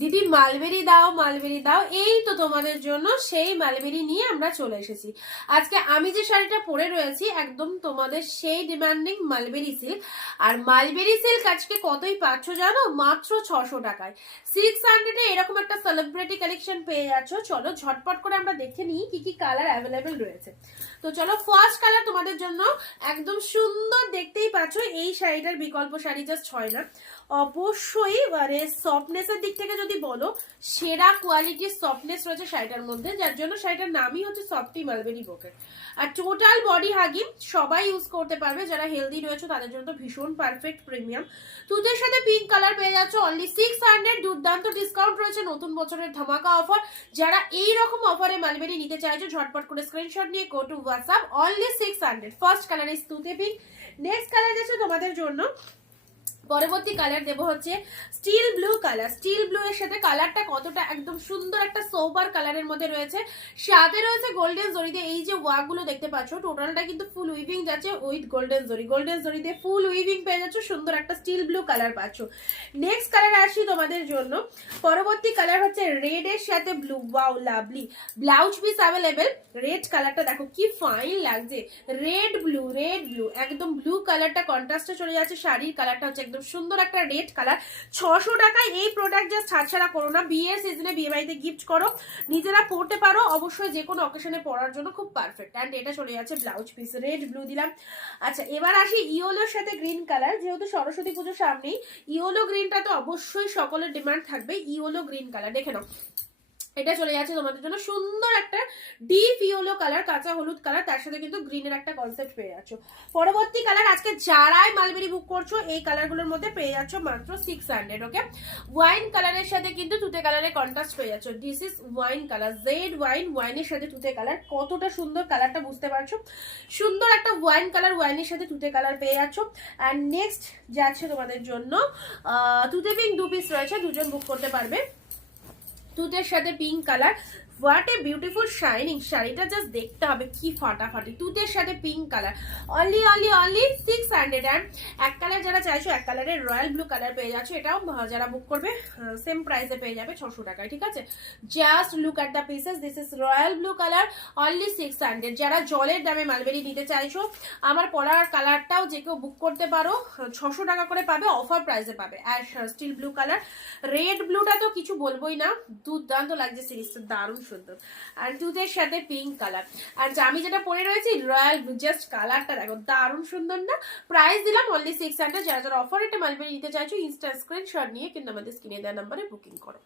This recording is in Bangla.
দিদি, মালবেরি দাও মালবেরি দাও, এই তো তোমাদের জন্য সেই মালবেরি নিয়ে আমরা চলে এসেছি। আজকে আমি যে শাড়িটা পরে রয়েছি, একদম তোমাদের সেই ডিমান্ডিং মালবেরি সিল্ক আর মালবেরি সিল্ক আজকে কতই পাচ্ছ জানো? মাত্র ছশো টাকায়। সিক্স হান্ড্রেডে এরকম একটা সেলিব্রিটি কালেকশন পেয়ে যাচ্ছ। চলো ঝটপট করে আমরা দেখে নিই কি কি কালার অ্যাভেলেবেল রয়েছে। তো চলো ফার্স্ট কালার তোমাদের জন্য একদম সুন্দর দেখতেই পাচ্ছ এই শাড়িটার বিকল্প শাড়ি জাস্ট হয় না। অবশ্যই মানে সফটনেসের দিক থেকে বলো, সেরা কোয়ালিটির সফটনেস রয়েছে শাড়িটার মধ্যে, যার জন্য শাড়িটার নামই হচ্ছে সফটি মালবেরি বোকেট আর টোটাল বডি হাগিং সবাই ইউজ করতে পারবে, যারা হেলদি রয়েছে তাদের জন্য তো ভীষণ পারফেক্ট প্রিমিয়াম তুদের সাথে পিঙ্ক কালার পেয়ে যাচ্ছ অনলি সিক্স হান্ড্রেড দুর্দান্ত ডিসকাউন্ট রয়েছে নতুন বছরের ধামাকা অফার যারা এই রকম অফারে মালবেরি নিতে চাইছো, ঝটপট করে স্ক্রিনশট নিয়ে go to WhatsApp only six hundred first colour is তুতে পিঙ্ক নেক্সট কালার যাচ্ছে তোমাদের জন্য পরবর্তী কালার দেবো হচ্ছে steel blue colour steel blue এর সাথে কালারটা কতটা একদম সুন্দর একটা সোবার কালারের মধ্যে রয়েছে। সাথে রয়েছে গোল্ডেন জরিতে এই যে ওয়াকগুলো দেখতে পাচ্ছ টোটালটা কিন্তু ফুল উইভিং যাচ্ছে উইথ গোল্ডেন জরি গোল্ডেন জরিতে ফুল উইভিং পেয়ে যাচ্ছ, সুন্দর একটা স্টিল ব্লু কালার পাচ্ছ। নেক্সট কালার আসি তোমাদের জন্য। পরবর্তী কালার হচ্ছে রেড এর সাথে blue wow lovely blouse piece available red কালারটা দেখো কি ফাইন লাগছে। রেড ব্লু রেড ব্লু একদম ব্লু কালারটা কন্ট্রাস্টে চলে যাচ্ছে, শাড়ির কালারটা হচ্ছে একদম সুন্দর একটা রেড কালার। ছশো টাকায় এই প্রোডাক্ট জাস্ট ছাড়ছাড়া করো না। বিয়ের সিজনে বিয়ে বাড়িতে গিফট করো। নিজেরা পড়তে পারো। অবশ্যই যে কোনো অকেশনে পরার জন্য খুব পারফেক্ট অ্যান্ড এটা চলে যাচ্ছে ব্লাউজ পিস রেড ব্লু দিলাম। আচ্ছা এবার আসি ইয়োলোর সাথে গ্রিন কালার যেহেতু সরস্বতী পুজোর সামনেই, ইয়োলো গ্রিনটা তো অবশ্যই সকলের ডিমান্ড থাকবে। ইয়োলো গ্রিন কালার দেখে নাও। এটা চলে যাচ্ছে তোমাদের জন্য। সুন্দর একটা ডিপ ইয়েলো কালার কাঁচা হলুদ কালার তার সাথে কিন্তু গ্রিনের একটা কনসেপ্ট পেয়ে যাচ্ছ। পরবর্তী কালার আজকে যারাই মালবেরি বুক করছ, এই কালারগুলোর মধ্যে পেয়ে যাচ্ছ মাত্র সিক্স হান্ড্রেড ওকে ওয়াইন কালারের সাথে কিন্তু তুতে কালারের কন্ট্রাস্ট পেয়ে যাচ্ছ। This is wine colour jade wine ওয়াইনের সাথে তুতে কালার কতটা সুন্দর কালারটা বুঝতে পারছ? সুন্দর একটা ওয়াইন কালার ওয়াইনের সাথে তুতে কালার পেয়ে যাচ্ছ। অ্যান্ড নেক্সট যাচ্ছে তোমাদের জন্য তুতে পিঙ্ক দু পিস রয়েছে, দুজন বুক করতে পারবে। তুতের সাথে pink colour what a beautiful shining শাড়িটা জাস্ট দেখতে হবে কি ফাটাফাটি। তুতের সাথে pink colour only only only six hundred and এক কালার যারা চাইছো, এক কালারের রয়্যাল ব্লু কালার পেয়ে যাচ্ছ। এটাও যারা বুক করবে সেম প্রাইসে পেয়ে যাবে ছশো টাকায়, ঠিক আছে? Just look at the pieces this is royal blue colour only six hundred যারা জলের দামে মালবেরি নিতে চাইছো, আমার পরার কালারটাও যে কেউ বুক করতে পারো ছশো টাকা করে পাবে অফার প্রাইসে পাবে। আর স্টিল ব্লু কালার রেড ব্লুটা তো কিছু বলবোই না। দুর্দান্ত লাগছে সিরিজটা দারুণ সুন্দর। আর দুধের সাথে পিঙ্ক কালার আর আমি যেটা পরে রয়েছি রয়্যাল জাস্ট কালারটা দেখো, দারুণ সুন্দর না? প্রাইস দিলাম অনলি সিক্স হান্ড্রেড যারা যারা অফার একটা মালবেরি নিতে চাইছো ইনস্টা স্ক্রিনশট নিয়ে কিন্তু আমাদের স্ক্রিনে দেওয়া নাম্বারে বুকিং করো।